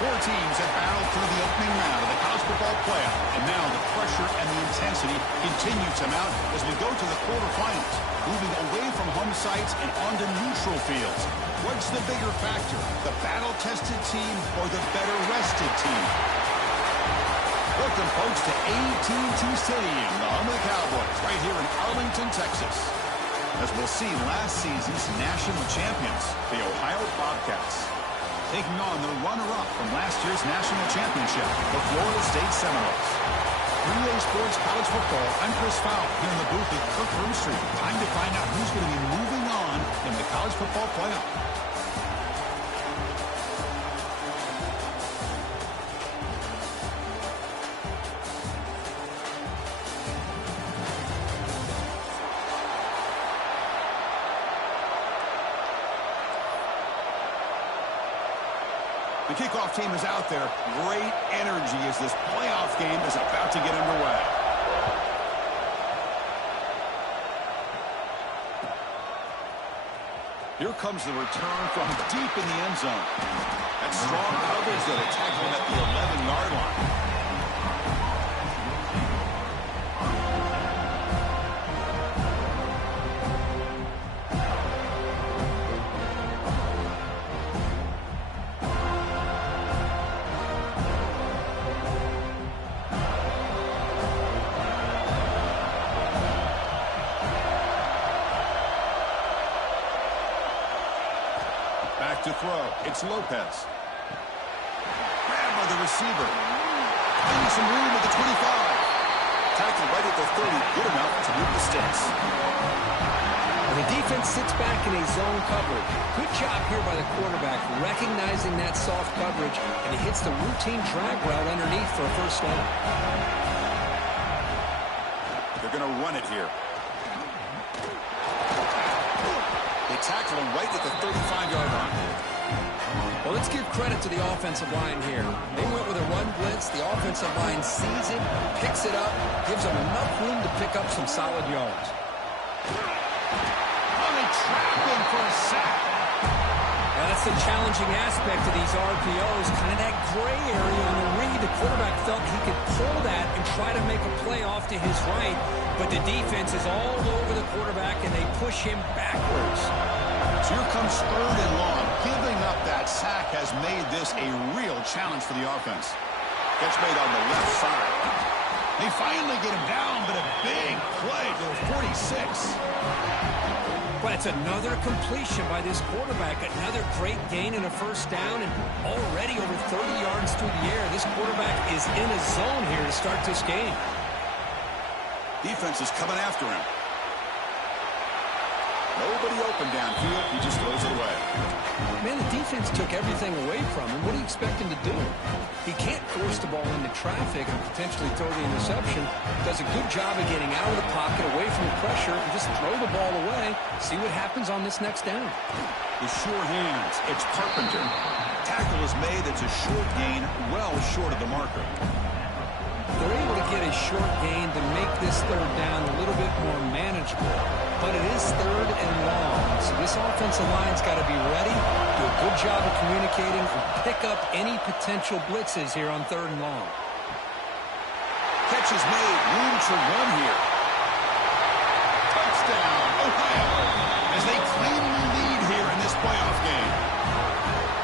Four teams have battled through the opening round of the college football playoff, and now the pressure and the intensity continue to mount as we go to the quarterfinals, moving away from home sites and onto neutral fields. What's the bigger factor, the battle-tested team or the better-rested team? Welcome, folks, to AT&T Stadium, the home of the Cowboys, right here in Arlington, Texas. As we'll see, last season's national champions, the Ohio Bobcats, taking on the runner-up from last year's national championship, the Florida State Seminoles. 3A Sports College Football, I'm Chris Fowler, here in the booth with Kirk Broomstreet. Time to find out who's going to be moving on in the college football playoff. The kickoff team is out there. Great energy as this playoff game is about to get underway. Here comes the return from deep in the end zone. That strong coverage that attacked him at the 11-yard line. Back to throw. It's Lopez. Grabbed by the receiver. Finding some room at the 25. Tackled right at the 30. Good enough to move the sticks. And the defense sits back in a zone coverage. Good job here by the quarterback, recognizing that soft coverage, and he hits the routine drag route underneath for a first down. They're going to run it here. Tackle him right at the 35-yard line. Well, let's give credit to the offensive line here. They went with a run blitz. The offensive line sees it, picks it up, gives them enough room to pick up some solid yards. Oh, they trap him for a sack. Now, that's the challenging aspect of these RPOs, kind of that gray area on the read. The quarterback felt he could pull that and try to make a play off to his right, but the defense is all over the quarterback, and they push him backwards. So here comes third and long. Giving up that sack has made this a real challenge for the offense. Catch made on the left side. They finally get him down, but a big play to the 46. But it's another completion by this quarterback. Another great gain and a first down, and already over 30 yards through the air. This quarterback is in a zone here to start this game. Defense is coming after him. Nobody open downfield. He just throws it away. Man, the defense took everything away from him. What do you expect him to do? He can't force the ball into traffic and potentially throw the interception. Does a good job of getting out of the pocket, away from the pressure, and just throw the ball away. See what happens on this next down. The sure hands. It's Carpenter. Tackle is made. It's a short gain, well short of the marker. They're able to get a short gain to make this third down a little bit more manageable. But it is third and long. So this offensive line's got to be ready, do a good job of communicating, and pick up any potential blitzes here on third and long. Catch is made. Room to run here. Touchdown, Ohio, as they claim the lead here in this playoff game.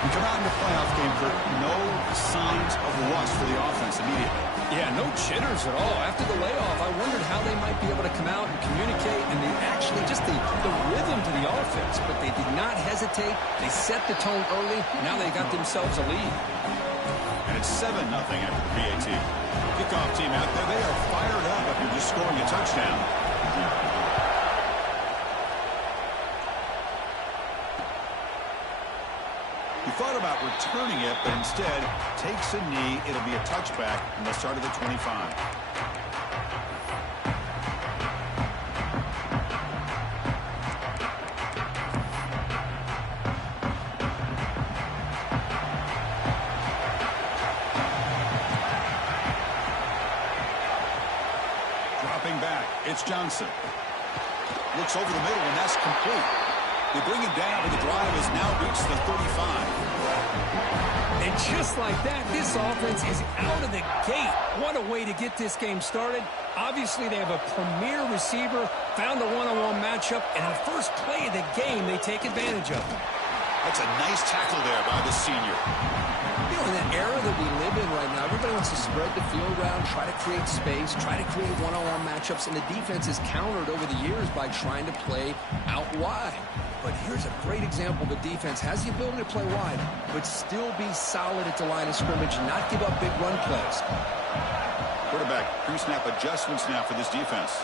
We come out in the playoff game, Kurt, no signs of rust for the offense immediately. Yeah, no jitters at all. After the layoff, I wondered how they might be able to come out and communicate, and they actually just the rhythm to the offense, but they did not hesitate. They set the tone early. Now they got themselves a lead. And it's 7-0 after the PAT. Kickoff team out there, they are fired up after just scoring a touchdown. He thought about returning it, but instead takes a knee. It'll be a touchback, and they'll start at the 25. Dropping back, it's Johnson. Looks over the middle, and that's complete. They bring him down, but the drive has now reached the 35. And just like that, this offense is out of the gate. What a way to get this game started. Obviously, they have a premier receiver, found a one-on-one matchup, and in the first play of the game, they take advantage of it. That's a nice tackle there by the senior. You know, in the era that we live in right now, everybody wants to spread the field around, try to create space, try to create one-on-one matchups, and the defense is countered over the years by trying to play out wide. But here's a great example. The defense has the ability to play wide, but still be solid at the line of scrimmage and not give up big run plays. Quarterback pre-snap adjustments now for this defense.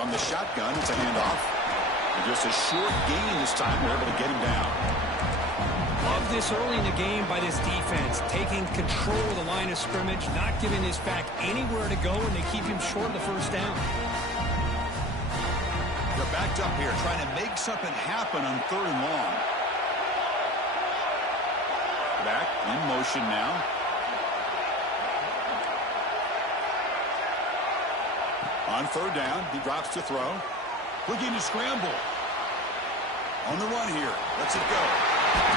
From the shotgun, it's a handoff. And just a short gain this time. They're able to get him down. Love this early in the game by this defense, taking control of the line of scrimmage, not giving this back anywhere to go, and they keep him short of the first down. They're backed up here, trying to make something happen on 3rd and long. Back in motion now. On 3rd down, he drops to throw. Looking to scramble. On the run here. Lets it go.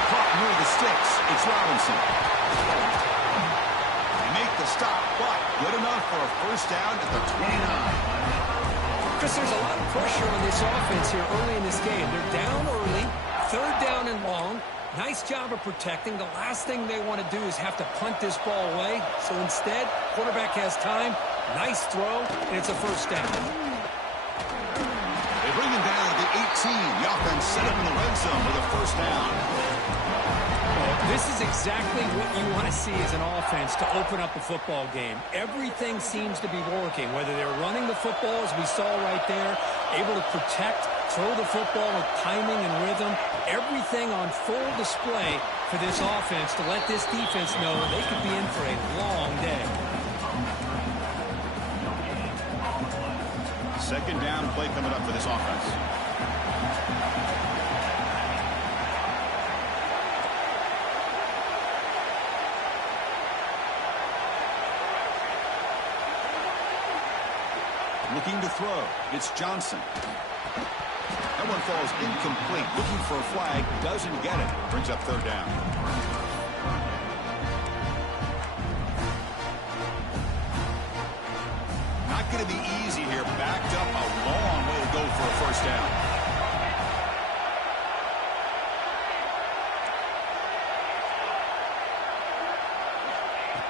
Caught near the sticks. It's Robinson. They make the stop, but good enough for a first down at the 29. Chris, there's a lot of pressure on this offense here early in this game. They're down early, 3rd down and long. Nice job of protecting. The last thing they want to do is have to punt this ball away. So instead, quarterback has time. Nice throw, and it's a first down. They bring him down at the 18. The offense set up in the red zone with a first down. This is exactly what you want to see as an offense to open up a football game. Everything seems to be working, whether they're running the football, as we saw right there, able to protect, throw the football with timing and rhythm, everything on full display for this offense to let this defense know they could be in for a long day. 2nd down play coming up for this offense. Looking to throw. It's Johnson. That one falls incomplete. Looking for a flag. Doesn't get it. Brings up 3rd down. Not going to be easy here. Backed up a long way to go for a first down.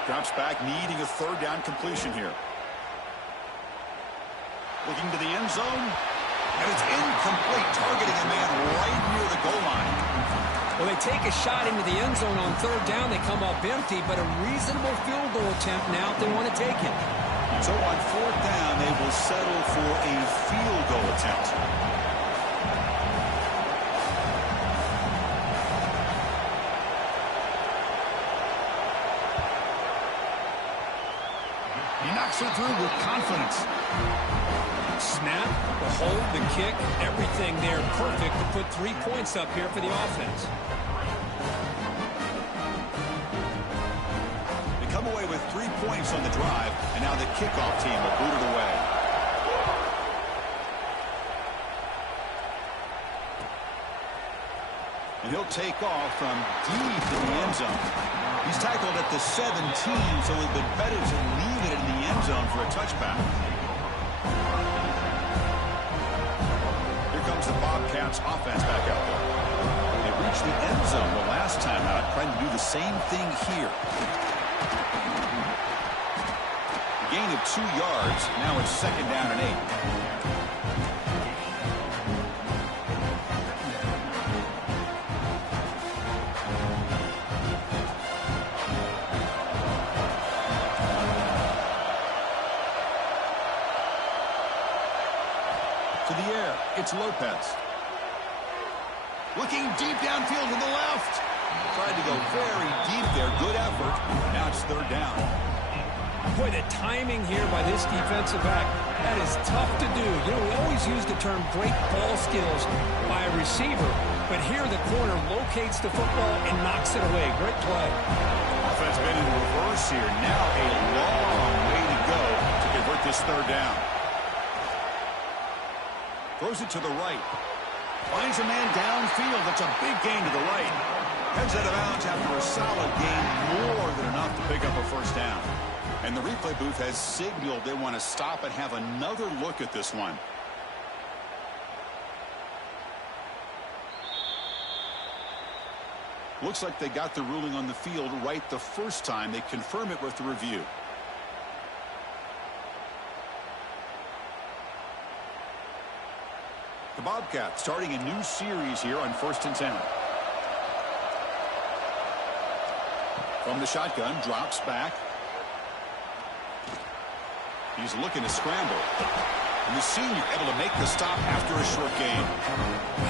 Drops back, needing a 3rd down completion here. Looking to the end zone, and it's incomplete, targeting a man right near the goal line. Well, they take a shot into the end zone on 3rd down. They come up empty, but a reasonable field goal attempt now if they want to take it. So on 4th down, they will settle for a field goal attempt. He knocks it through with confidence. Snap, the hold, the kick, everything there perfect to put 3 points up here for the offense. They come away with 3 points on the drive, and now the kickoff team will boot it away. And he'll take off from deep in the end zone. He's tackled at the 17, so it would have been better to leave it in the end zone for a touchback. Comes the Bobcats offense back out there. They reached the end zone the last time out, trying to do the same thing here. A gain of 2 yards. Now it's 2nd down and 8. To the air, it's Lopez. Looking deep downfield to the left. Tried to go very deep there. Good effort. Now it's 3rd down. Boy, the timing here by this defensive back, that is tough to do. You know, we always use the term great ball skills by a receiver, but here the corner locates the football and knocks it away. Great play. Offense been in reverse here. Now a long way to go to convert this 3rd down. Throws it to the right. Finds a man downfield. That's a big gain to the right. Heads out of bounds after a solid gain, more than enough to pick up a first down. And the replay booth has signaled they want to stop and have another look at this one. Looks like they got the ruling on the field right the first time. They confirm it with the review. The Bobcats starting a new series here on 1st and 10. From the shotgun, drops back. He's looking to scramble. And the senior able to make the stop after a short gain.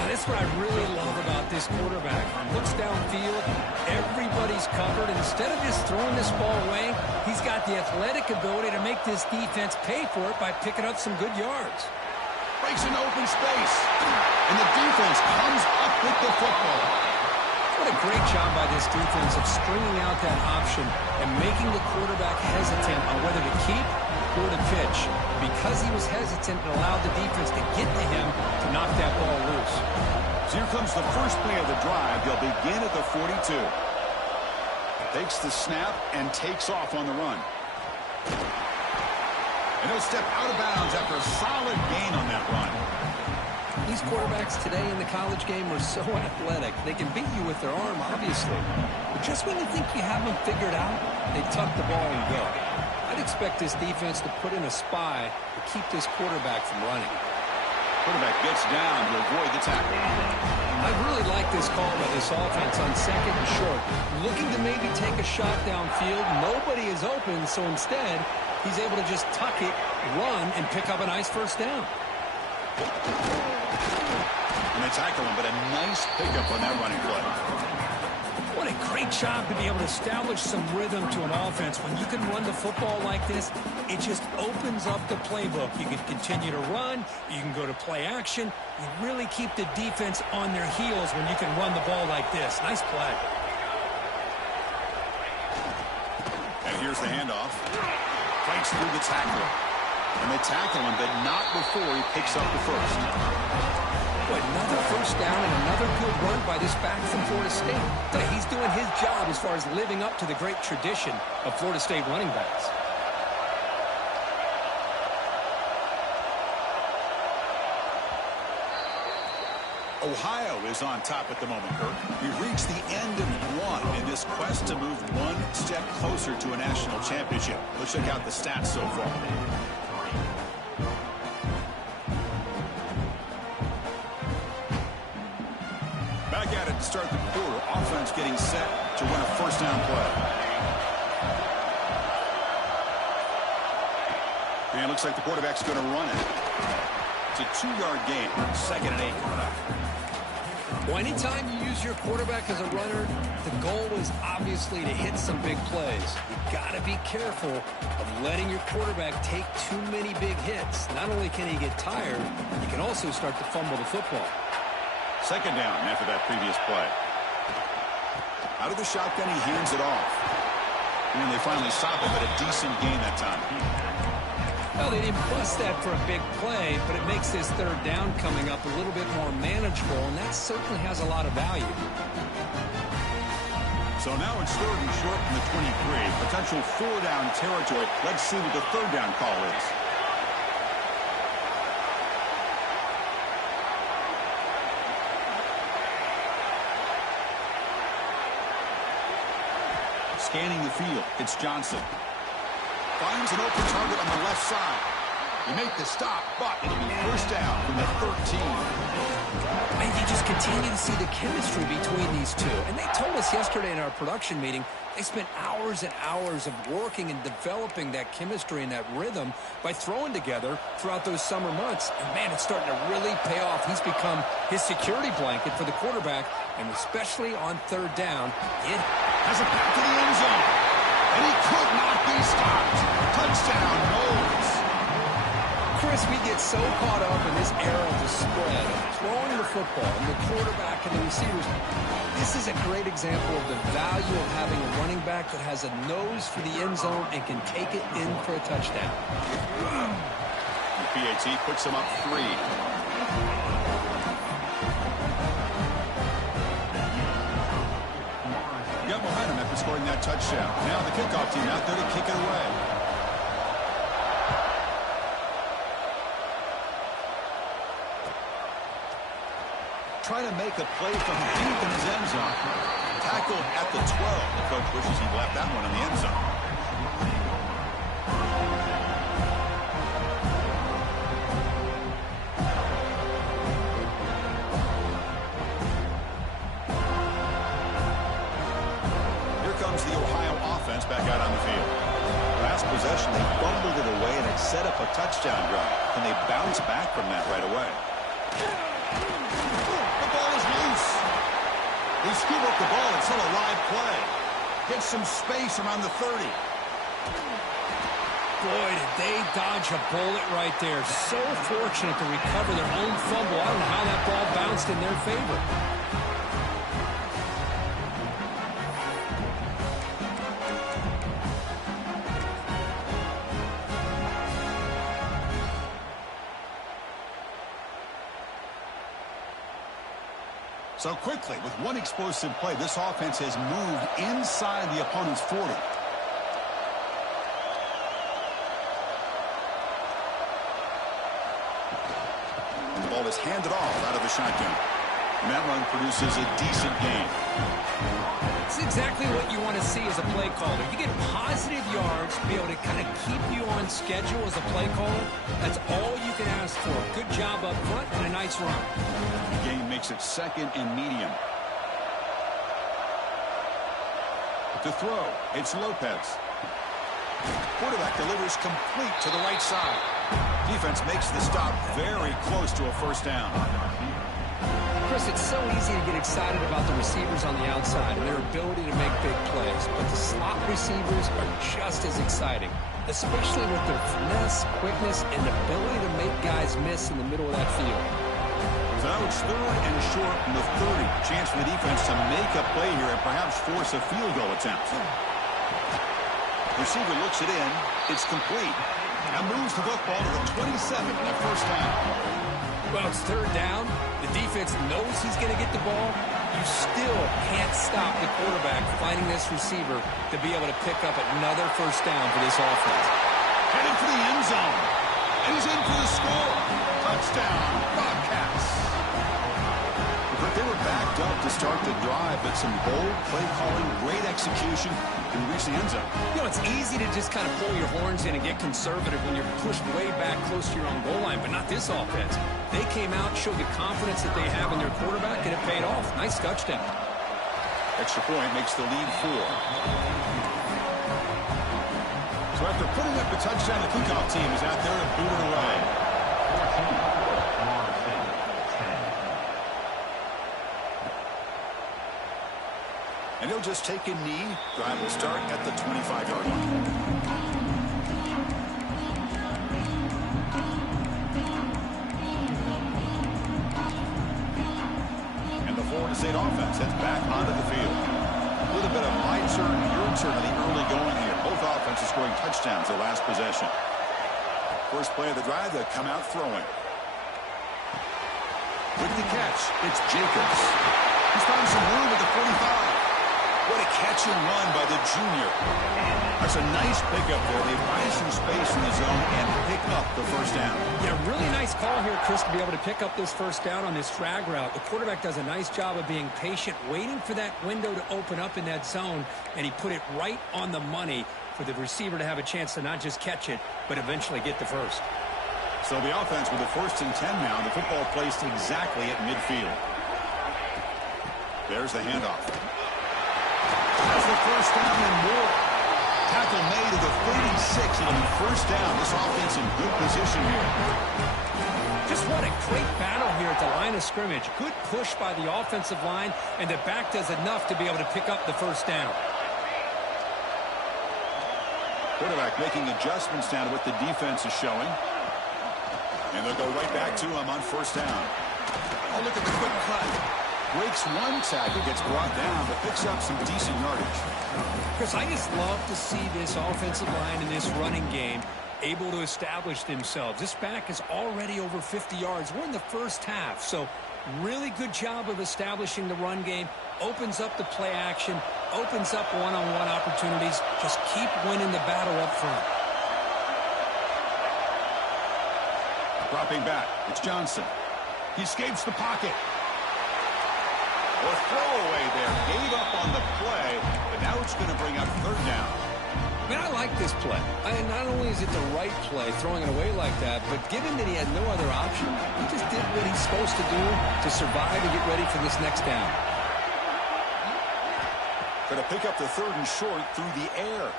That's what I really love about this quarterback. Looks downfield, everybody's covered. And instead of just throwing this ball away, he's got the athletic ability to make this defense pay for it by picking up some good yards. Breaks into open space. And the defense comes up with the football. What a great job by this defense of stringing out that option and making the quarterback hesitant on whether to keep or to pitch. Because he was hesitant, and allowed the defense to get to him to knock that ball loose. So here comes the first play of the drive. They'll begin at the 42. Takes the snap and takes off on the run. And he'll step out of bounds after a solid gain on that run. These quarterbacks today in the college game are so athletic. They can beat you with their arm, obviously. But just when you think you have them figured out, they tuck the ball and go. I'd expect this defense to put in a spy to keep this quarterback from running. Quarterback gets down to avoid the tackle. I really like this call by this offense on 2nd and short. Looking to maybe take a shot downfield. Nobody is open, so instead, he's able to just tuck it, run, and pick up a nice first down. And they tackle him, but a nice pickup on that running play. What a great job to be able to establish some rhythm to an offense. When you can run the football like this, it just opens up the playbook. You can continue to run. You can go to play action. You really keep the defense on their heels when you can run the ball like this. Nice play. And here's the handoff. Breaks through the tackle. And they tackle him, but not before he picks up the first. Boy, another first down and another good run by this back from Florida State. He's doing his job as far as living up to the great tradition of Florida State running backs. Ohio is on top at the moment, Kirk. We've reached the end of one in this quest to move one step closer to a national championship. Let's check out the stats so far. Back at it to start the quarter. Offense getting set to win a first down play. And it looks like the quarterback's going to run it. It's a 2-yard gain. 2nd and 8 coming up. Well, anytime you use your quarterback as a runner, the goal is obviously to hit some big plays. You've got to be careful of letting your quarterback take too many big hits. Not only can he get tired, he can also start to fumble the football. 2nd down after that previous play. Out of the shotgun, he hands it off. And they finally stop it, but a decent gain that time. Well, they didn't bust that for a big play, but it makes this 3rd down coming up a little bit more manageable, and that certainly has a lot of value. So now it's 3rd and short from the 23. Potential 4-down territory. Let's see what the 3rd down call is. Scanning the field, it's Johnson. Finds an open target on the left side. They make the stop, but it'll be first down from the 13. And you just continue to see the chemistry between these two. And they told us yesterday in our production meeting, they spent hours and hours of working and developing that chemistry and that rhythm by throwing together throughout those summer months. And, man, it's starting to really pay off. He's become his security blanket for the quarterback, and especially on 3rd down, it has a pass to the end zone. And he could not be stopped. Touchdown, Noles. Chris, we get so caught up in this era of the spread, of throwing the football, and the quarterback and the receivers. This is a great example of the value of having a running back that has a nose for the end zone and can take it in for a touchdown. The PAT puts him up 3. scoring that touchdown. Now the kickoff team out there to kick it away. Trying to make a play from deep in his end zone. Tackled at the 12. The coach wishes he'd left that one in the end zone. Here comes the Ohio offense back out on the field. Last possession, they fumbled it away, and it set up a touchdown drive. And they bounce back from that right away. They scoop up the ball. It's still a live play. Gets some space around the 30. Boy, did they dodge a bullet right there. So fortunate to recover their own fumble. I don't know how that ball bounced in their favor. So quickly, with one explosive play, this offense has moved inside the opponent's 40. And the ball is handed off out of the shotgun. And that run produces a decent gain. It's exactly what you want to see as a play caller. You get positive yards, be able to kind of keep you on schedule as a play caller. That's all you can ask for. Good job up front and a nice run. The game makes it second and medium. To throw, it's Lopez. Quarterback delivers complete to the right side. Defense makes the stop very close to a first down. Chris, it's so easy to get excited about the receivers on the outside and their ability to make big plays, but the slot receivers are just as exciting, especially with their finesse, quickness, and ability to make guys miss in the middle of that field. So now it's third and short from the 30. Chance for the defense to make a play here and perhaps force a field goal attempt. Receiver looks it in. It's complete. Now moves the football to the 27 and a first down. Well, it's third down. The defense knows he's going to get the ball. You still can't stop the quarterback finding this receiver to be able to pick up another first down for this offense. Heading for the end zone. And he's in for the score. Touchdown, Bobcats. But they were backed up to start the drive, but some bold play calling, great execution, and reach the end zone. You know, it's easy to just kind of pull your horns in and get conservative when you're pushed way back close to your own goal line, but not this offense. They came out, showed the confidence that they have in their quarterback, and it paid off. Nice touchdown. Extra point makes the lead 4. So after putting up a touchdown, the kickoff team is out there to boot it away. And he'll just take a knee. Drive will start at the 25-yard line. And the Florida State offense heads back onto the field. A little bit of my turn, your turn in the early going here. Both offenses scoring touchdowns their last possession. First play of the drive, they'll come out throwing. With the catch, it's Jacobs. He's found some room at the 45. What a catch and run by the junior. That's a nice pickup there. They find some space in the zone and pick up the first down. Yeah, really nice call here, Chris, to be able to pick up this first down on this drag route. The quarterback does a nice job of being patient, waiting for that window to open up in that zone, and he put it right on the money for the receiver to have a chance to not just catch it, but eventually get the first. So the offense with the 1st and 10 now, the football placed exactly at midfield. There's the handoff. That's the first down and more. Tackle made at the 36. It'll be first down. This offense in good position here. Just what a great battle here at the line of scrimmage. Good push by the offensive line, and the back does enough to be able to pick up the first down. Quarterback making adjustments down to what the defense is showing. And they'll go right back to him on first down. Oh, look at the quick cut. Breaks one tackle, gets brought down, but picks up some decent yardage. Chris, I just love to see this offensive line in this running game able to establish themselves. This back is already over 50 yards. We're in the first half, so Really good job of establishing the run game. Opens up the play action. Opens up one-on-one opportunities. Just keep winning the battle up front. Dropping back, it's Johnson. He escapes the pocket. Or throwaway there. Gave up on the play, but now it's going to bring up third down. I mean, I like this play. And not only is it the right play, throwing it away like that, but given that he had no other option, he just did what he's supposed to do to survive and get ready for this next down. Going to pick up the third and short through the air.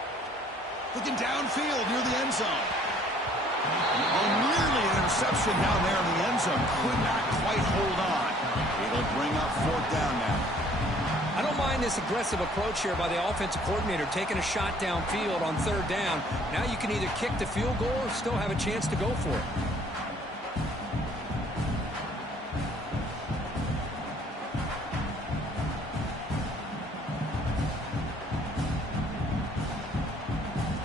Looking downfield near the end zone. Oh, nearly an interception down there in the end zone. Could not quite hold on. It'll bring up fourth down now. I don't mind this aggressive approach here by the offensive coordinator, taking a shot downfield on third down. Now you can either kick the field goal or still have a chance to go for it.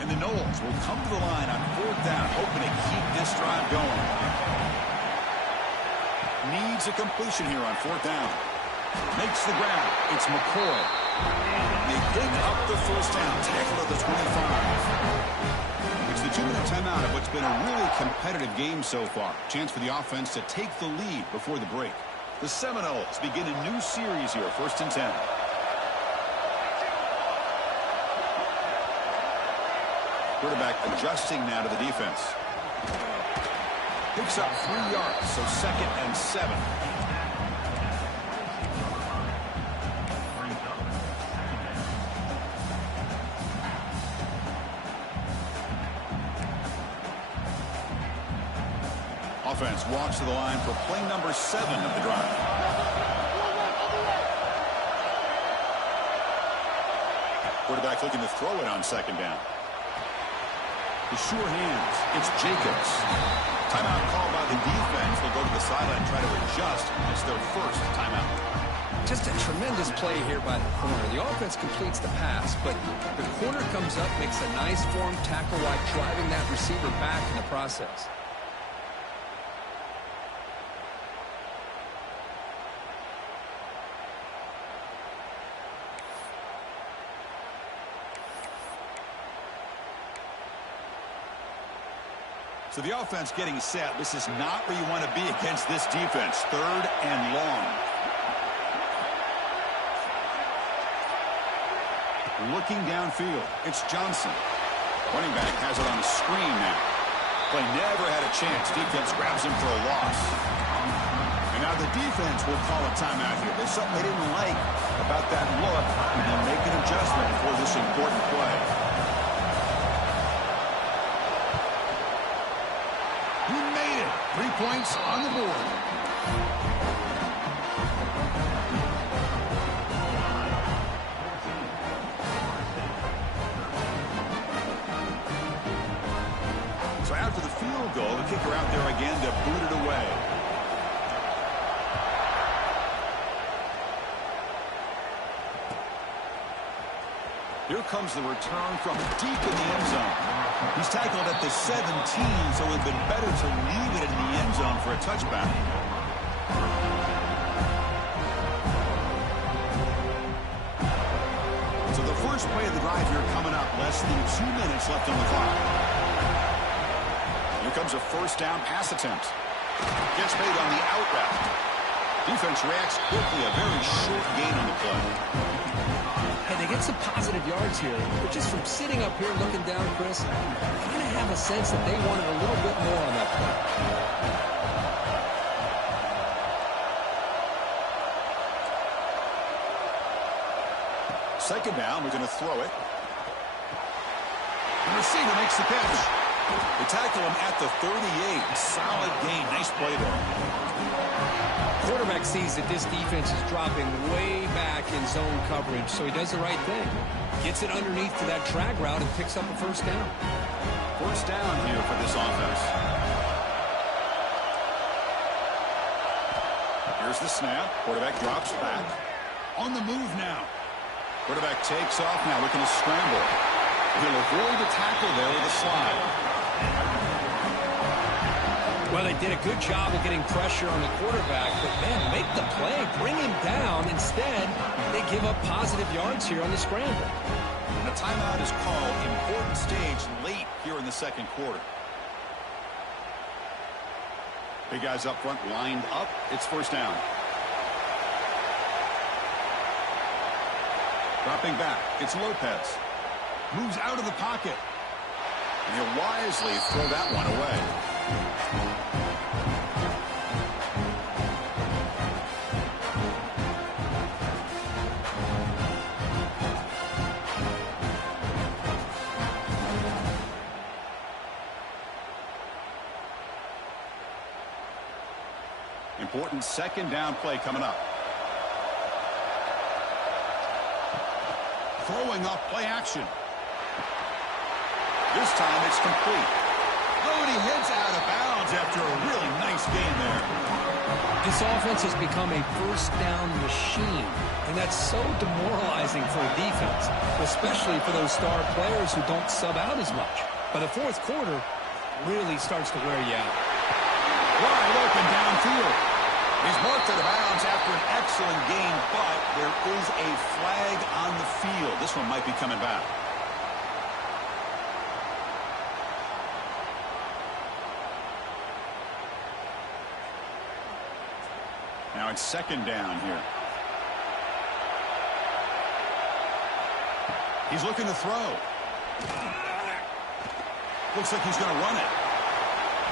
And the Noles will come to the line on fourth down, hoping to keep this drive going. Needs a completion here on fourth down. Makes the grab. It's McCoy. They pick up the first down. Tackle at the 25. It's the 2-minute timeout of what's been a really competitive game so far. Chance for the offense to take the lead before the break. The Seminoles begin a new series here, 1st and 10. Quarterback adjusting now to the defense. Picks up 3 yards, so 2nd and 7. Offense walks to the line for play number 7 of the drive. Quarterback looking to throw it on 2nd down. The sure hands. It's Jacobs. Timeout called by the defense. They'll go to the sideline and try to adjust. It's their first timeout. Just a tremendous play here by the corner. The offense completes the pass, but the corner comes up, makes a nice form tackle while driving that receiver back in the process. So the offense getting set. This is not where you want to be against this defense. 3rd and long. Looking downfield. It's Johnson. Running back has it on the screen now. Play never had a chance. Defense grabs him for a loss. And now the defense will call a timeout here. There's something they didn't like about that look. And they'll make an adjustment for this important play. He made it. 3 points on the board. So after the field goal, the kicker out there again to boot it away. Here comes the return from deep in the end zone. He's tackled at the 17, so it would have been better to leave it in the end zone for a touchback. So the first play of the drive here coming up. Less than 2 minutes left on the clock. Here comes a first down pass attempt. Gets made on the out route. Defense reacts quickly. A very short gain on the play. Hey, they get some positive yards here, but just from sitting up here looking down, Chris, I kind of have a sense that they wanted a little bit more on that play. 2nd down, we're going to throw it. The receiver makes the catch. They tackle him at the 38. Solid gain. Nice play there. Quarterback sees that this defense is dropping way back in zone coverage, so he does the right thing. Gets it underneath to that drag route and picks up a first down. First down here for this offense. Here's the snap. Quarterback drops back. On the move now. Quarterback takes off now, looking to scramble. He'll avoid the tackle there with a slide. Well, they did a good job of getting pressure on the quarterback, but, man, make the play, bring him down. Instead, they give up positive yards here on the scramble. And a timeout is called. Important stage late here in the second quarter. Big guys up front lined up. It's first down. Dropping back. It's Lopez. Moves out of the pocket. And he'll wisely throw that one away. Important second down play coming up. Throwing up play action. This time it's complete. Oh, and he heads out of bounds after a really nice gain there. This offense has become a first down machine, and that's so demoralizing for a defense, especially for those star players who don't sub out as much. By the fourth quarter, really starts to wear you out. Wide open downfield. He's marked out of bounds after an excellent gain, but there is a flag on the field. This one might be coming back. Now it's second down here. He's looking to throw. Looks like he's going to run it.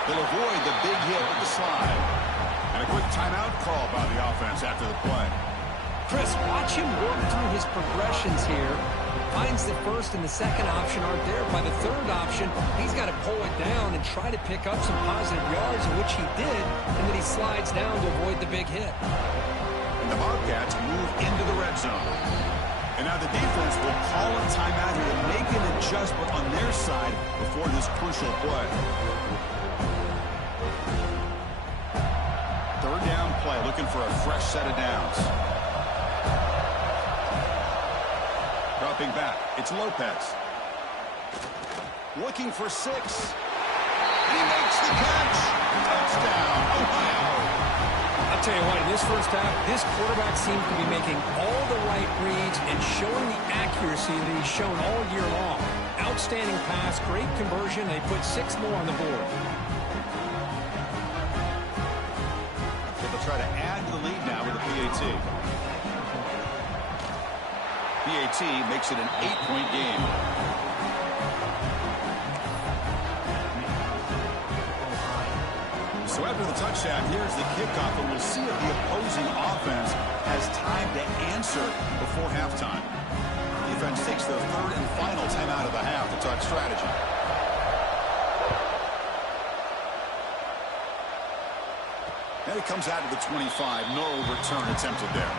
He'll avoid the big hit with the slide. And a quick timeout call by the offense after the play. Chris, watch him work through his progressions here. Finds the first and the second option aren't there. By the third option, he's got to pull it down and try to pick up some positive yards, which he did, and then he slides down to avoid the big hit. And the Bobcats move into the red zone. And now the defense will call a timeout here to make an adjustment on their side before this crucial play. Third down play, looking for a fresh set of downs. Dropping back, it's Lopez. Looking for 6. And he makes the catch. Touchdown, Ohio. I'll tell you what, in this first half, this quarterback seems to be making all the right reads and showing the accuracy that he's shown all year long. Outstanding pass, great conversion. They put 6 more on the board. They'll try to add to the lead now with a PAT. PAT makes it an 8-point game. So after the touchdown, here's the kickoff, and we'll see if the opposing offense has time to answer before halftime. The defense takes their third and final timeout of the half to talk strategy. And it comes out to the 25. No return attempted there.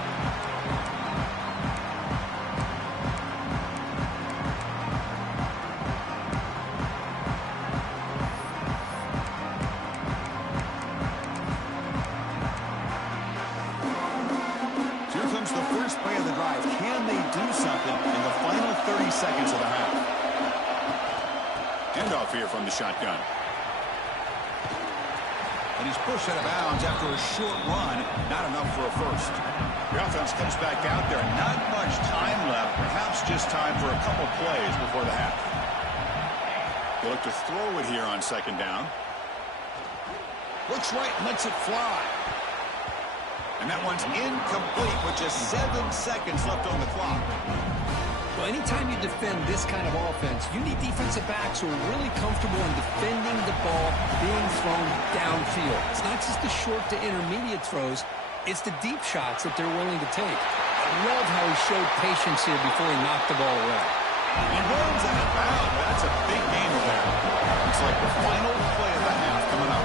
Seconds of the half. Handoff here from the shotgun. And he's pushed out of bounds after a short run. Not enough for a first. The offense comes back out there. Not much time left. Perhaps just time for a couple plays before the half. They look to throw it here on second down. Looks right and lets it fly. And that one's incomplete with just 7 seconds left on the clock. Well, anytime you defend this kind of offense, you need defensive backs who are really comfortable in defending the ball being thrown downfield. It's not just the short to intermediate throws, it's the deep shots that they're willing to take. I love how he showed patience here before he knocked the ball away. He runs out of bounds. That's a big gainer there. It's like the final play of the half coming up.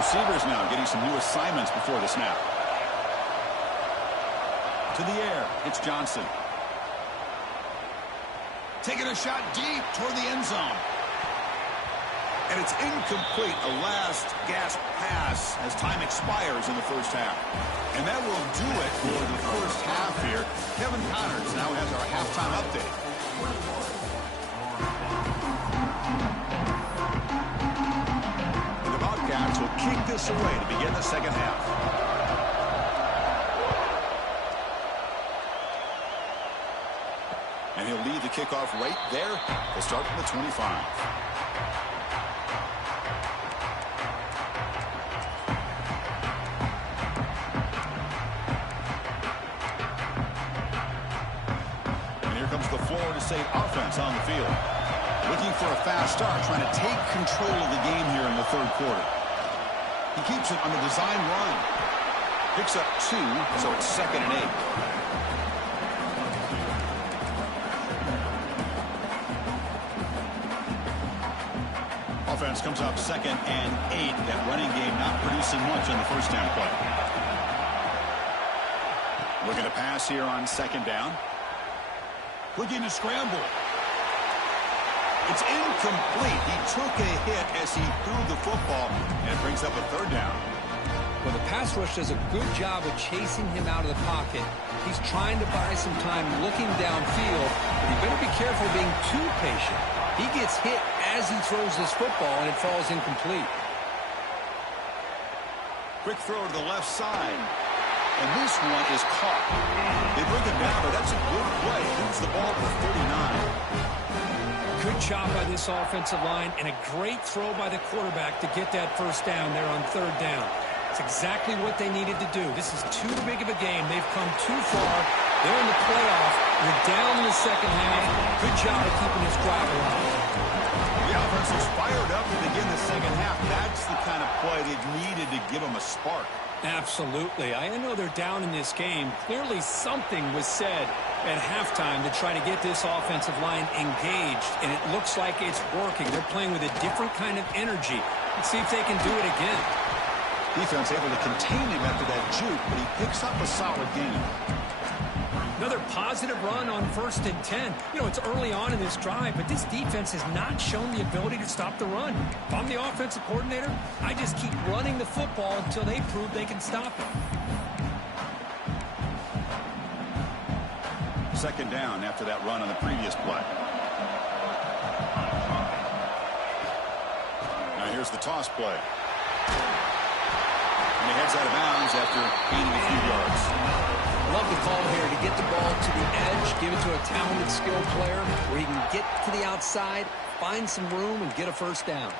Receivers now getting some new assignments before the snap. To the air, it's Johnson. Taking a shot deep toward the end zone. And it's incomplete. A last gasp pass as time expires in the first half. And that will do it for the first half here. Kevin Connors now has our halftime update. And the Bobcats will kick this away to begin the second half. And he'll lead the kickoff right there. They'll start from the 25. And here comes the Florida State offense on the field. Looking for a fast start, trying to take control of the game here in the third quarter. He keeps it on the design run. Picks up 2, so it's 2nd and 8. Offense comes up 2nd and 8. That running game not producing much on the first down play. Looking to pass here on 2nd down. Looking to scramble. It's incomplete. He took a hit as he threw the football, and it brings up a 3rd down. Well, the pass rush does a good job of chasing him out of the pocket. He's trying to buy some time looking downfield, but he better be careful being too patient. He gets hit as he throws this football, and it falls incomplete. Quick throw to the left side. And this one is caught. They bring it down, but that's a good play. Moves the ball to the 39. Good job by this offensive line, and a great throw by the quarterback to get that first down there on 3rd down. It's exactly what they needed to do. This is too big of a game. They've come too far. They're in the playoff. You're down in the second half. Good job of keeping this drive alive. The offense was fired up to begin the second half. That's the kind of play they've needed to give them a spark. Absolutely. I know they're down in this game. Clearly something was said at halftime to try to get this offensive line engaged, and it looks like it's working. They're playing with a different kind of energy. Let's see if they can do it again. Defense able to contain him after that juke, but he picks up a solid gain. Another positive run on 1st and 10. You know, it's early on in this drive, but this defense has not shown the ability to stop the run. If I'm the offensive coordinator, I just keep running the football until they prove they can stop it. 2nd down after that run on the previous play. Now here's the toss play. And he heads out of bounds after gaining a few yards. Love the call here to get the ball to the edge, give it to a talented, skilled player where he can get to the outside, find some room, and get a first down.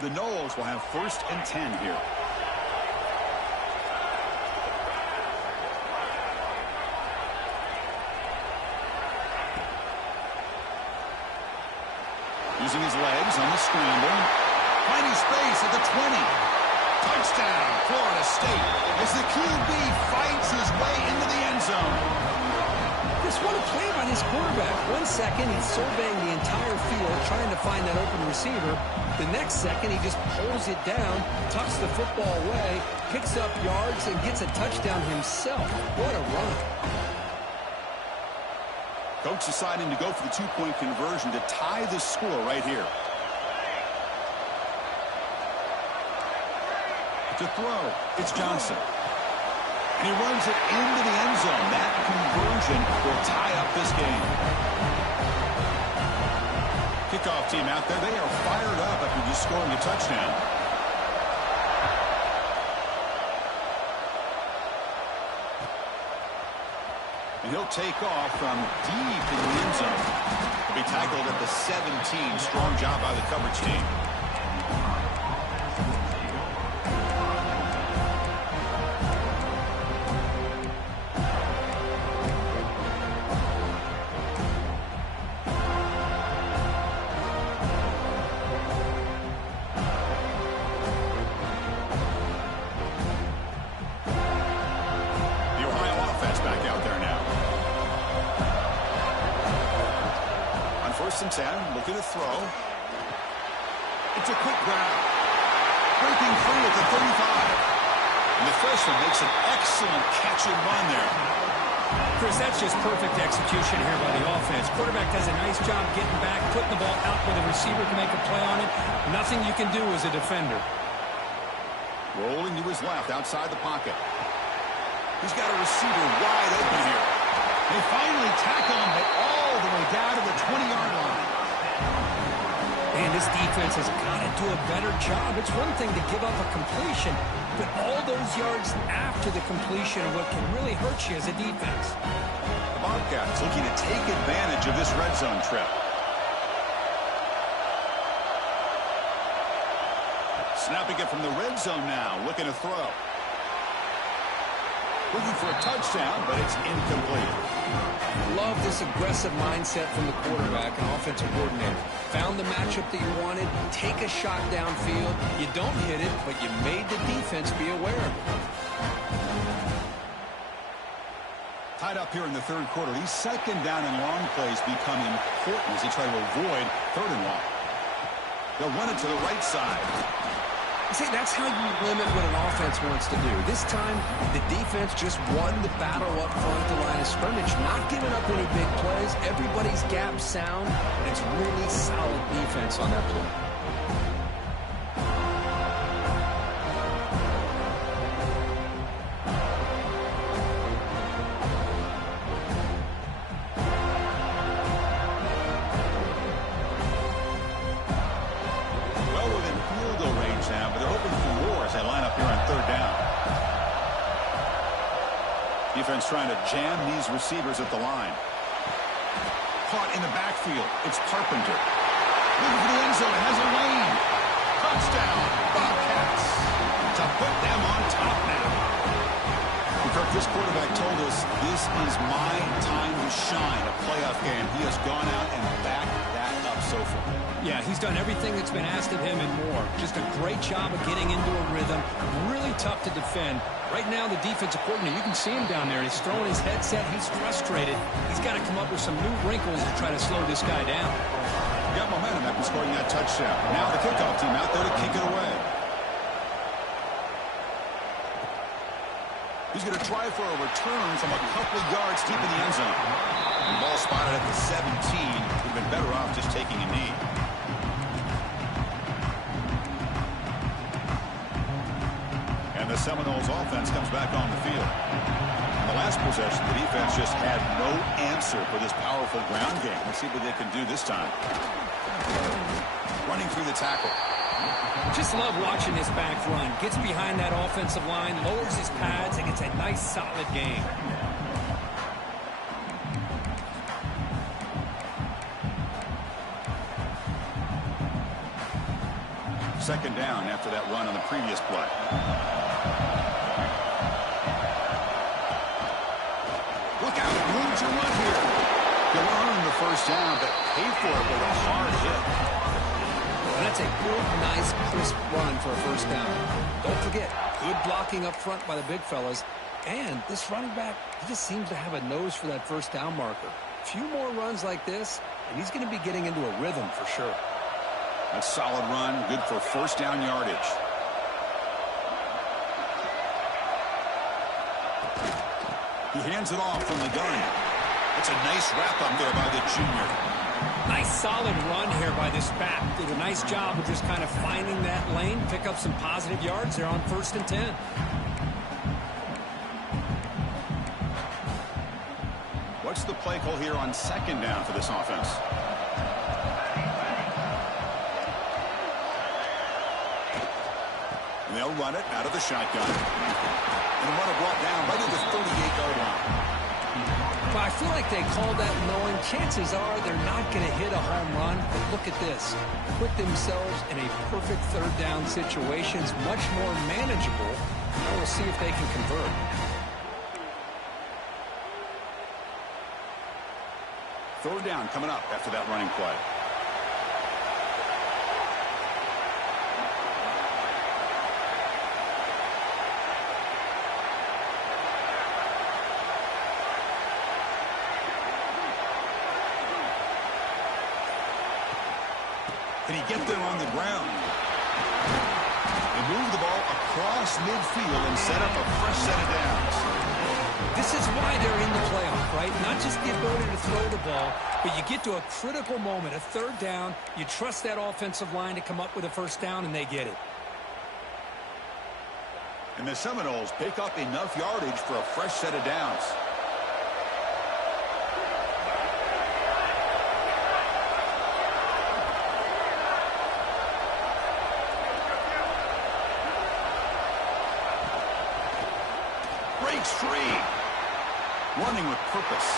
The Noles will have 1st and 10 here. Using his legs on the scramble. Finding space at the 20. Touchdown, Florida State, as the QB fights his way into the end zone. Just what a play by this quarterback. 1 second, he's surveying the entire field, trying to find that open receiver. The next second, he just pulls it down, tucks the football away, picks up yards, and gets a touchdown himself. What a run. Coach deciding to go for the 2-point conversion to tie the score right here. To throw, it's Johnson. And he runs it into the end zone. That conversion will tie up this game. Kickoff team out there, they are fired up after just scoring a touchdown. And he'll take off from deep in the end zone. He'll be tackled at the 17. Strong job by the coverage team. And 10, looking to throw. It's a quick grab. Breaking free at the 35. And the freshman makes an excellent catch and run there. Chris, that's just perfect execution here by the offense. Quarterback does a nice job getting back, putting the ball out where the receiver can make a play on it. Nothing you can do as a defender. Rolling to his left outside the pocket. He's got a receiver wide open here. They finally tackle him, but all the way down to the 20-yard line. And this defense has got to do a better job. It's one thing to give up a completion, but all those yards after the completion are what can really hurt you as a defense. The Bobcats looking to take advantage of this red zone trip. Snapping it from the red zone now, looking to throw. Looking for a touchdown, but it's incomplete. Love this aggressive mindset from the quarterback and offensive coordinator. Found the matchup that you wanted, take a shot downfield. You don't hit it, but you made the defense be aware of it. Tied up here in the third quarter. These second down and long plays become important as they try to avoid third and long. They'll run it to the right side. See, that's how you limit what an offense wants to do. This time, the defense just won the battle up front, the line of scrimmage, not giving up any big plays. Everybody's gap sound, and it's really solid defense on that play. Defense trying to jam these receivers at the line. Caught in the backfield. It's Carpenter. Looking for the end zone. Has a lane. Touchdown, Bobcats. To put them on top now. Kirk, this quarterback told us this is my time to shine, a playoff game. He has gone out and backed that up so far. Yeah, he's done everything that's been asked of him and more. Just a great job of getting into a rhythm. Really tough to defend. Right now, the defensive coordinator, you can see him down there. He's throwing his headset. He's frustrated. He's got to come up with some new wrinkles to try to slow this guy down. Got momentum after scoring that touchdown. Now the kickoff team out there to kick it away. He's going to try for a return from a couple of yards deep in the end zone. The ball spotted at the 17. Would have been better off just taking a knee. And the Seminoles offense comes back on the field. In the last possession, the defense just had no answer for this powerful ground game. Let's see what they can do this time. Running through the tackle. Just love watching this back run. Gets behind that offensive line, lowers his pads, and gets a nice, solid game. Second down after that run on the previous play. Look out, room to run here. You'll earn the first down, but pay for it with a hard hit. And that's a good, nice, crisp run for a first down. Don't forget, good blocking up front by the big fellas. And this running back, he just seems to have a nose for that first down marker. A few more runs like this, and he's going to be getting into a rhythm for sure. A solid run, good for first down yardage. He hands it off from the gun. It's a nice wrap up there by the junior. Nice solid run here by this back. Did a nice job of just kind of finding that lane, pick up some positive yards there on 1st and 10. What's the play call here on second down for this offense? And they'll run it out of the shotgun. And the runner brought down right at the 38-yard line. But I feel like they called that knowing chances are they're not going to hit a home run. But look at this. Put themselves in a perfect third down situation. It's much more manageable. Now we'll see if they can convert. Third down coming up after that running play. Can he get there on the ground? They move the ball across midfield and set up a fresh set of downs. This is why they're in the playoff, right? Not just the ability to throw the ball, but you get to a critical moment, a third down. You trust that offensive line to come up with a first down, and they get it. And the Seminoles pick up enough yardage for a fresh set of downs. Breaks free. Running with purpose.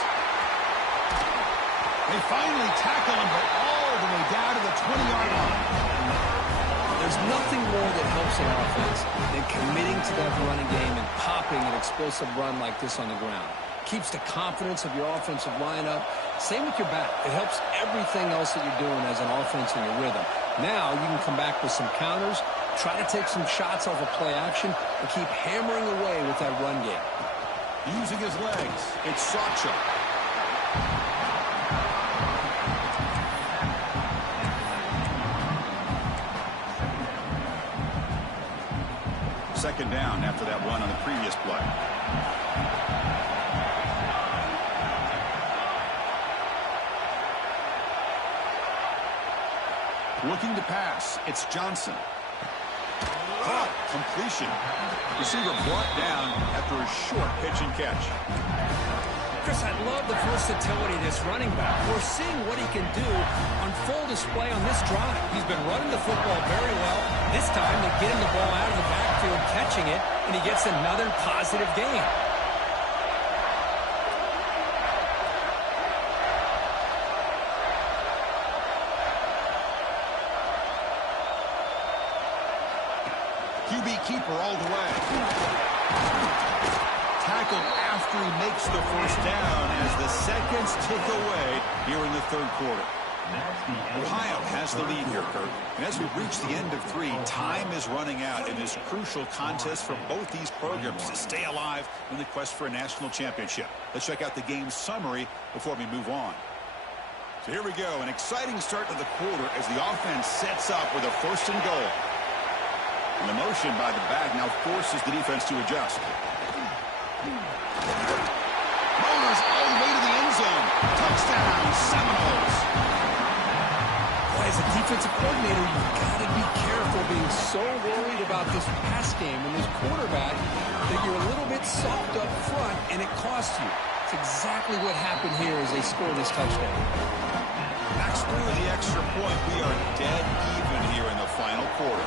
They finally tackle him, but all the way down to the 20-yard line. There's nothing more that helps an offense than committing to that running game and popping an explosive run like this on the ground. Keeps the confidence of your offensive lineup. Same with your back. It helps everything else that you're doing as an offense in your rhythm. Now you can come back with some counters, try to take some shots off of play action, and keep hammering away with that run game. Using his legs, it's Sacha. Second down after that run on the previous play. Looking to pass, it's Johnson. Caught, completion. Receiver brought down after a short pitch and catch. Chris, I love the versatility of this running back. We're seeing what he can do on full display on this drive. He's been running the football very well. This time they get him the ball out of the backfield, catching it, and he gets another positive gain. QB keeper all the way. Tackled after he makes the first down as the seconds tick away here in the third quarter. Ohio has the lead here, Kirk. And as we reach the end of 3, time is running out in this crucial contest for both these programs to stay alive in the quest for a national championship. Let's check out the game summary before we move on. So here we go, an exciting start to the quarter as the offense sets up with a first and goal. And the motion by the back now forces the defense to adjust. Motors all the way to the end zone. Touchdown, Seminoles. Boy, as a defensive coordinator, you've got to be careful being so worried about this pass game and this quarterback that you're a little bit soft up front and it costs you. It's exactly what happened here as they score this touchdown. Backs through the extra point. We are dead even here in the final quarter.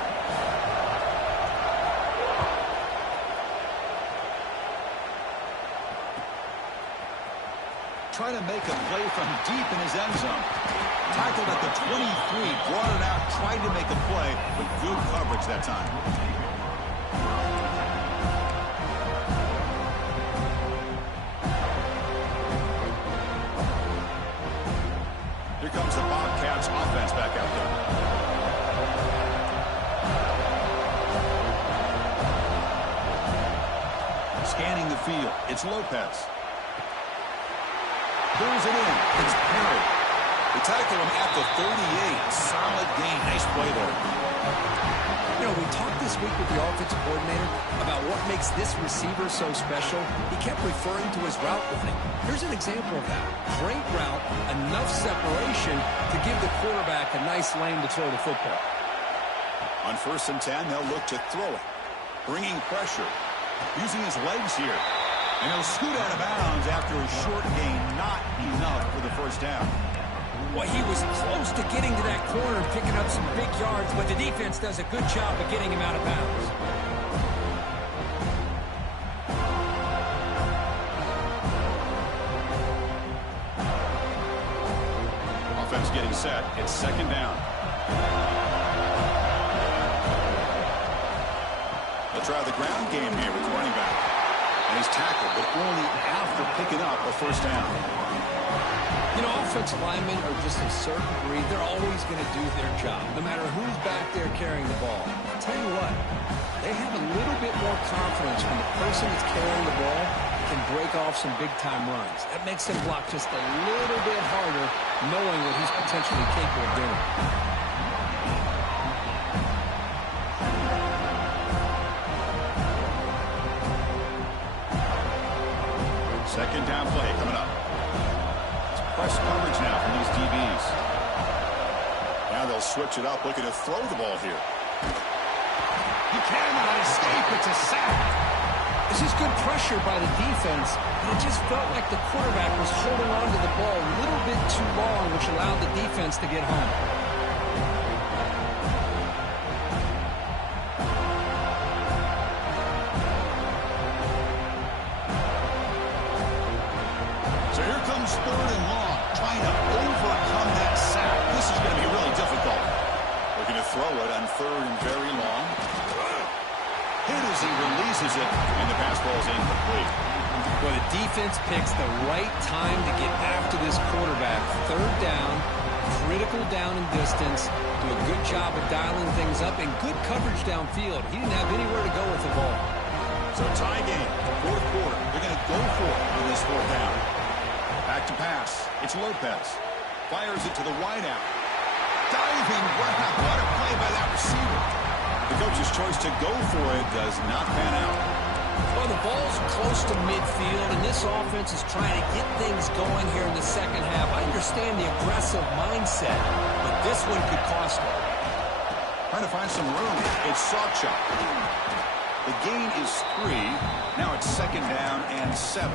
Trying to make a play from deep in his end zone. Tackled at the 23, brought it out, tried to make a play, but good coverage that time. Here comes the Bobcats offense back out there. Scanning the field, it's Lopez. Pulls it in. It's Perry. They tackle him at the 38. Solid gain. Nice play there. You know, we talked this week with the offensive coordinator about what makes this receiver so special. He kept referring to his route running. Here's an example of that. Great route, enough separation to give the quarterback a nice lane to throw the football. On 1st and 10, they'll look to throw it. Bringing pressure. Using his legs here. And he'll scoot out of bounds after a short gain. Not enough for the first down. Well, he was close to getting to that corner and picking up some big yards, but the defense does a good job of getting him out of bounds. Offense getting set. It's second down. They'll try the ground game here with the running back. And he's tackled, but only after picking up a first down. You know, offensive linemen are just a certain breed. They're always going to do their job, no matter who's back there carrying the ball. I'll tell you what, they have a little bit more confidence when the person that's carrying the ball can break off some big-time runs. That makes them block just a little bit harder, knowing what he's potentially capable of doing. Second down play coming up. It's press coverage now from these DBs. Now they'll switch it up, looking to throw the ball here. He cannot escape. It's a sack. This is good pressure by the defense, but it just felt like the quarterback was holding on to the ball a little bit too long, which allowed the defense to get home. So here comes 3rd and long, trying to overcome that sack. This is going to be really difficult. Looking to throw it on 3rd and very long. Hit as he releases it, and the pass ball is incomplete. Well, the defense picks the right time to get after this quarterback. 3rd down, critical down and distance. Do a good job of dialing things up and good coverage downfield. He didn't have anywhere to go with the ball. So tie game, 4th quarter. They're going to go for it on this 4th down. Back to pass. It's Lopez. Fires it to the wideout. Diving grab. What a play by that receiver. The coach's choice to go for it does not pan out. Well, the ball's close to midfield, and this offense is trying to get things going here in the second half. I understand the aggressive mindset, but this one could cost them. Trying to find some room. It's Sawchuk. The gain is 3. Now it's 2nd down and 7.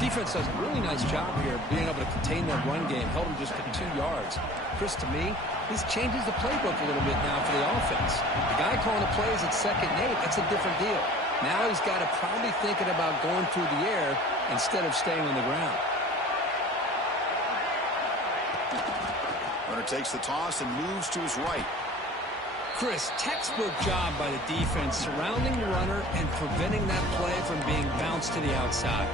Defense does a really nice job here being able to contain that run game, held them just to 2 yards. Chris, to me, this changes the playbook a little bit now for the offense. The guy calling the plays at 2nd and 8, that's a different deal. Now he's got to probably thinking about going through the air instead of staying on the ground. Runner takes the toss and moves to his right. Chris, textbook job by the defense surrounding the runner and preventing that play from being bounced to the outside.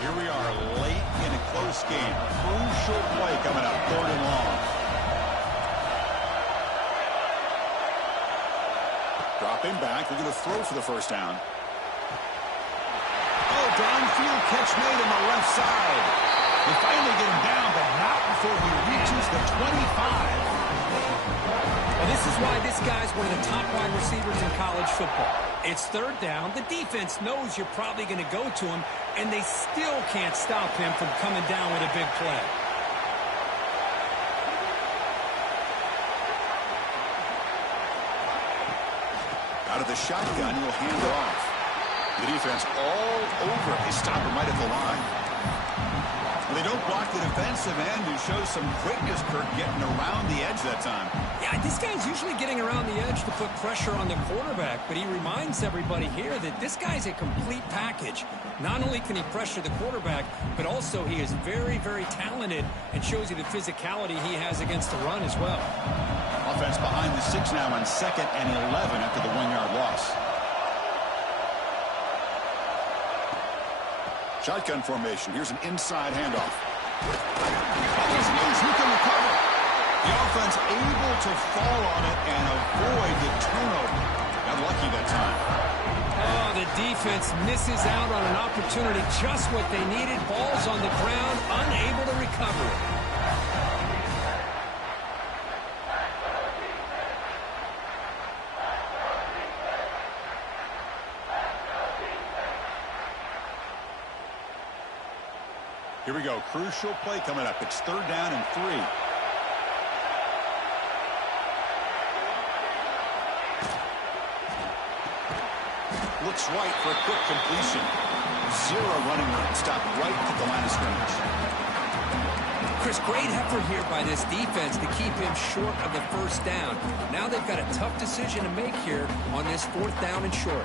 Here we are late in a close game. Crucial play coming up, 3rd and long. Dropping back, they're going to throw for the 1st down. Oh, downfield catch made on the left side. They finally get him down, but not before he reaches the 25. Well, this is why this guy's one of the top wide receivers in college football. It's 3rd down. The defense knows you're probably going to go to him, and they still can't stop him from coming down with a big play. Out of the shotgun, he'll hand it off. The defense all over. They stop him right at the line. They don't block the defensive end, who shows some quickness, Kirk, getting around the edge that time. Yeah, this guy's usually getting around the edge to put pressure on the quarterback, but he reminds everybody here that this guy's a complete package. Not only can he pressure the quarterback, but also he is very, very talented and shows you the physicality he has against the run as well. Offense behind the 6 now on 2nd and 11 after the 1-yard loss. Shotgun formation. Here's an inside handoff. Almost loose. Who can recover? The offense able to fall on it and avoid the turnover. Got lucky that time. Oh, the defense misses out on an opportunity. Just what they needed. Ball's on the ground, unable to recover it. Here we go. Crucial play coming up. It's 3rd down and 3. Looks right for a quick completion. 0 running room. Stop right at the line of scrimmage. Chris, great effort here by this defense to keep him short of the 1st down. Now they've got a tough decision to make here on this 4th down and short.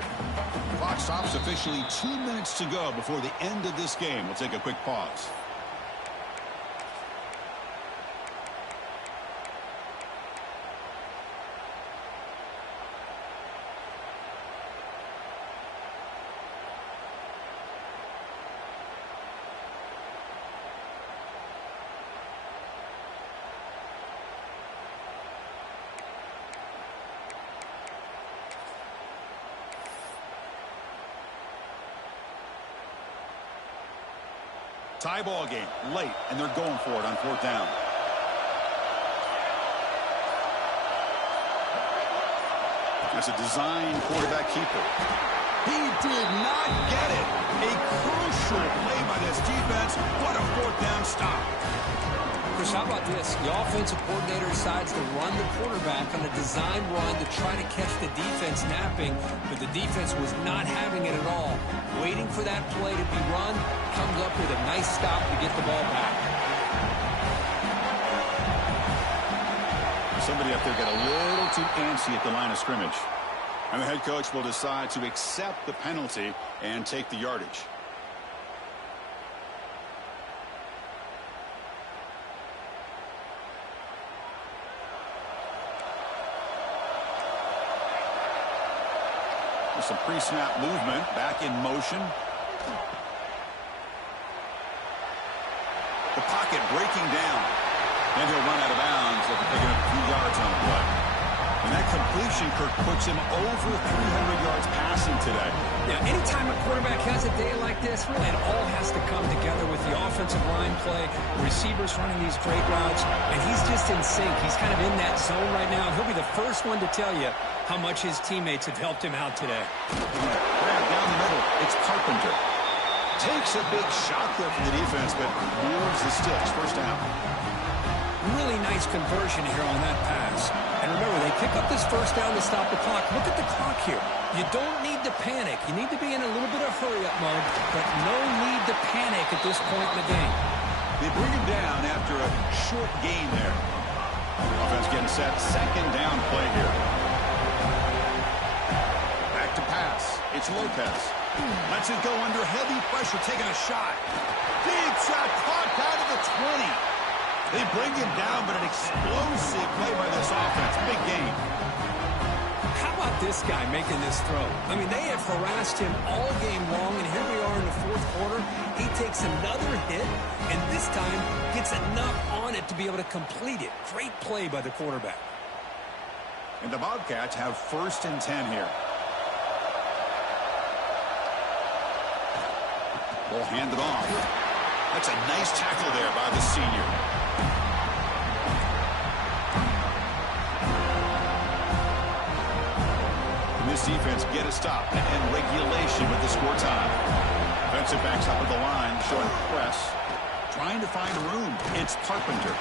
Clock stops officially 2 minutes to go before the end of this game. We'll take a quick pause. Tie ball game, late, and they're going for it on 4th down. That's a design quarterback keeper. He did not get it. A crucial play by this defense. What a 4th down stop. Chris, how about this? The offensive coordinator decides to run the quarterback on a design run to try to catch the defense napping, but the defense was not having it at all. Waiting for that play to be run, comes up with a nice stop to get the ball back. Somebody up there got a little too antsy at the line of scrimmage. And the head coach will decide to accept the penalty and take the yardage. With some pre-snap movement, back in motion. The pocket breaking down. And he'll run out of bounds after picking up 2 yards on the play. And that completion, Kirk, puts him over 300 yards passing today. Yeah, anytime a quarterback has a day like this, really it all has to come together with the offensive line play, receivers running these great routes, and he's just in sync. He's kind of in that zone right now, and he'll be the first one to tell you how much his teammates have helped him out today. Grab down the middle. It's Carpenter. Takes a big shot there from the defense, but moves the sticks. First down. Really nice conversion here on that pass. And remember, they pick up this first down to stop the clock. Look at the clock here. You don't need to panic. You need to be in a little bit of hurry-up mode, but no need to panic at this point in the game. They bring him down after a short gain there. Offense getting set. Second down play here. Back to pass. It's Lopez. Lets it go under heavy pressure, taking a shot. Big shot caught out of the 20. They bring him down, but an explosive play by this offense. Big game. How about this guy making this throw? I mean, they have harassed him all game long, and here we are in the fourth quarter. He takes another hit, and this time gets enough on it to be able to complete it. Great play by the quarterback. And the Bobcats have 1st and 10 here. Ball handed off. That's a nice tackle there by the senior. And this defense get a stop and regulation with the score time. Defensive backs up at the line, showing press. Trying to find room. It's Carpenter.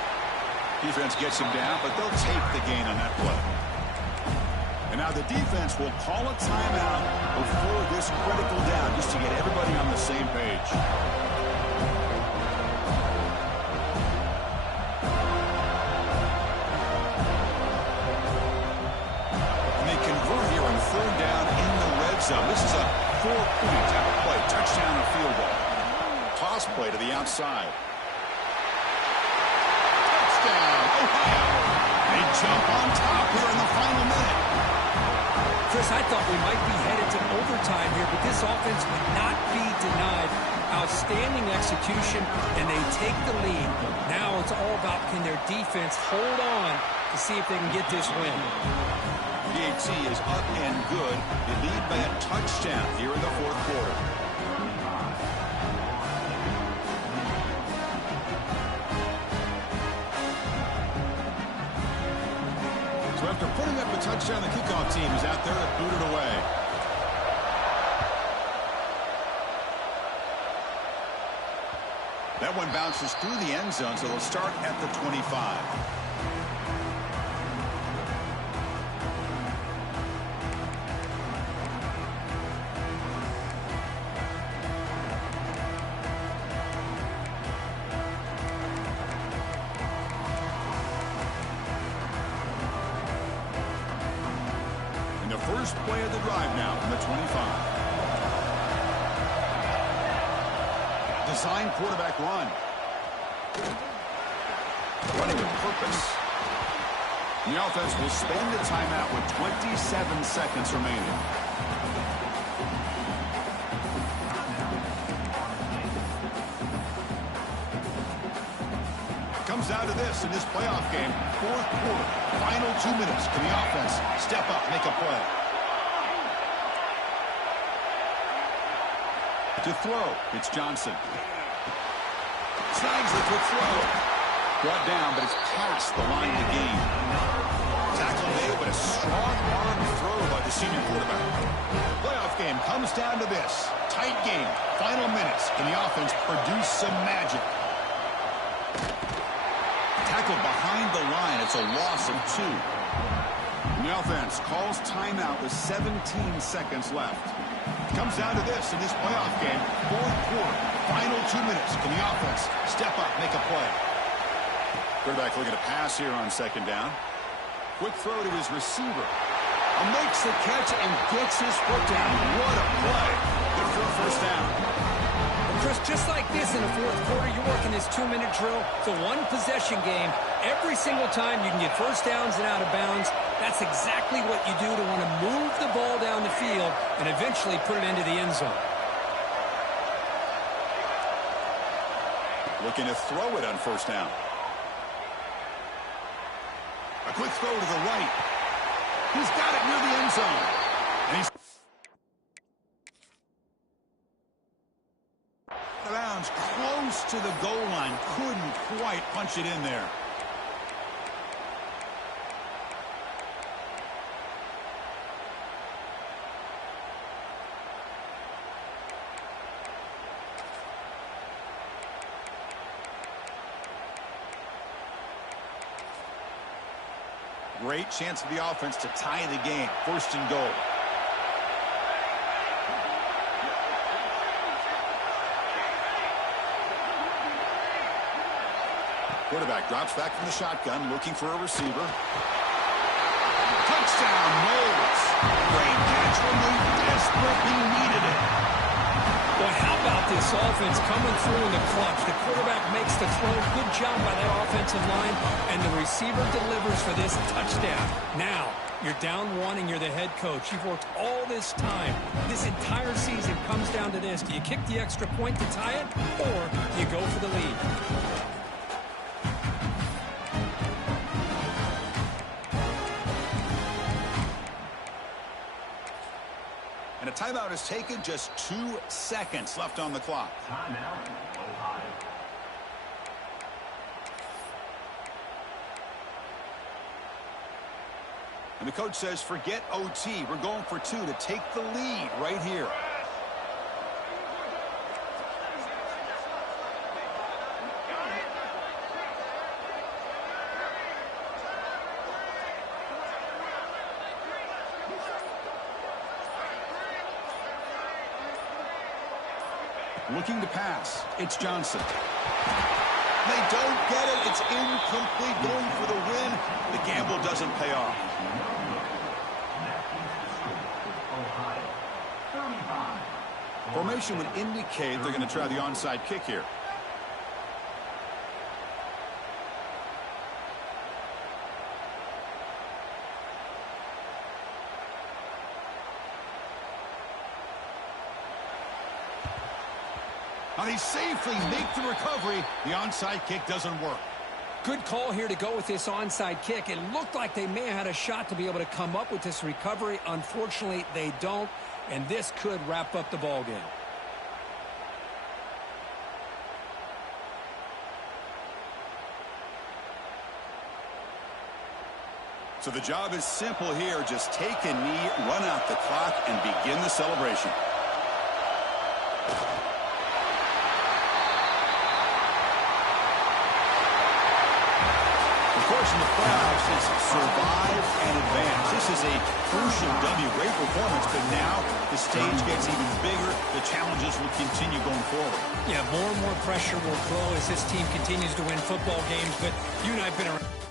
Defense gets him down, but they'll take the gain on that play. And now the defense will call a timeout before this critical down, just to get everybody on the same page. And they convert here on 3rd down in the red zone. This is a 4-point type of play. Touchdown or field goal. Toss play to the outside. Touchdown, Ohio. They jump on top here in the final minute. Chris, I thought we might be headed to overtime here, but this offense would not be denied. Outstanding execution, and they take the lead. Now it's all about can their defense hold on to see if they can get this win. The AT is up and good. They lead by a touchdown here in the fourth quarter. So after putting up a touchdown, the kickoff team is out there to boot it away. That one bounces through the end zone, so they'll start at the 25. And the first play of the drive now from the 25. Design quarterback run. Running with purpose. The offense will spend the timeout with 27 seconds remaining. Comes down to this in this playoff game. Fourth quarter. Final 2 minutes. Can the offense step up, make a play? To throw, it's Johnson. Snags the quick throw. Brought down, but it's past the line of the game. Tackle made, but a strong arm throw by the senior quarterback. Playoff game comes down to this. Tight game. Final minutes. Can the offense produce some magic? tackled behind the line. It's a loss of 2. And the offense calls timeout with 17 seconds left. Comes down to this in this playoff game. Fourth quarter, final 2 minutes. Can the offense step up, make a play? Quarterback looking to pass here on second down. Quick throw to his receiver. Makes the catch and gets his foot down. What a play. Good for a first down. Well, Chris, just like this in the fourth quarter, you're working this 2-minute drill. It's a one-possession game. Every single time you can get first downs and out of bounds. That's exactly what you do to want to move the ball down the field and eventually put it into the end zone. Looking to throw it on first down. A quick throw to the right. He's got it near the end zone. And he's out of bounds, close to the goal line. Couldn't quite punch it in there. Great chance for the offense to tie the game. First and goal. Quarterback drops back from the shotgun, looking for a receiver. Touchdown, Knowles. Great catch when they desperately needed it. Boy, how about this offense coming through in the clutch? The quarterback makes the throw. Good job by that offensive line. And the receiver delivers for this touchdown. Now, you're down 1 and you're the head coach. You've worked all this time. This entire season comes down to this. Do you kick the extra point to tie it, or do you go for the lead? And a timeout is taken. Just 2 seconds left on the clock. Timeout, Ohio. And the coach says, forget OT. We're going for 2 to take the lead right here. Looking to pass. It's Johnson. They don't get it. It's incomplete. Going for the win. The gamble doesn't pay off. Formation would indicate they're going to try the onside kick here. Now they safely make the recovery. The onside kick doesn't work. Good call here to go with this onside kick. It looked like they may have had a shot to be able to come up with this recovery. Unfortunately, they don't, and this could wrap up the ball game. So the job is simple here. Just take a knee, run out the clock, and begin the celebration. In the playoffs is survive and advance. This is a crucial W. Great performance, but now the stage gets even bigger. The challenges will continue going forward. Yeah, more and more pressure will grow as this team continues to win football games, but you and I have been around.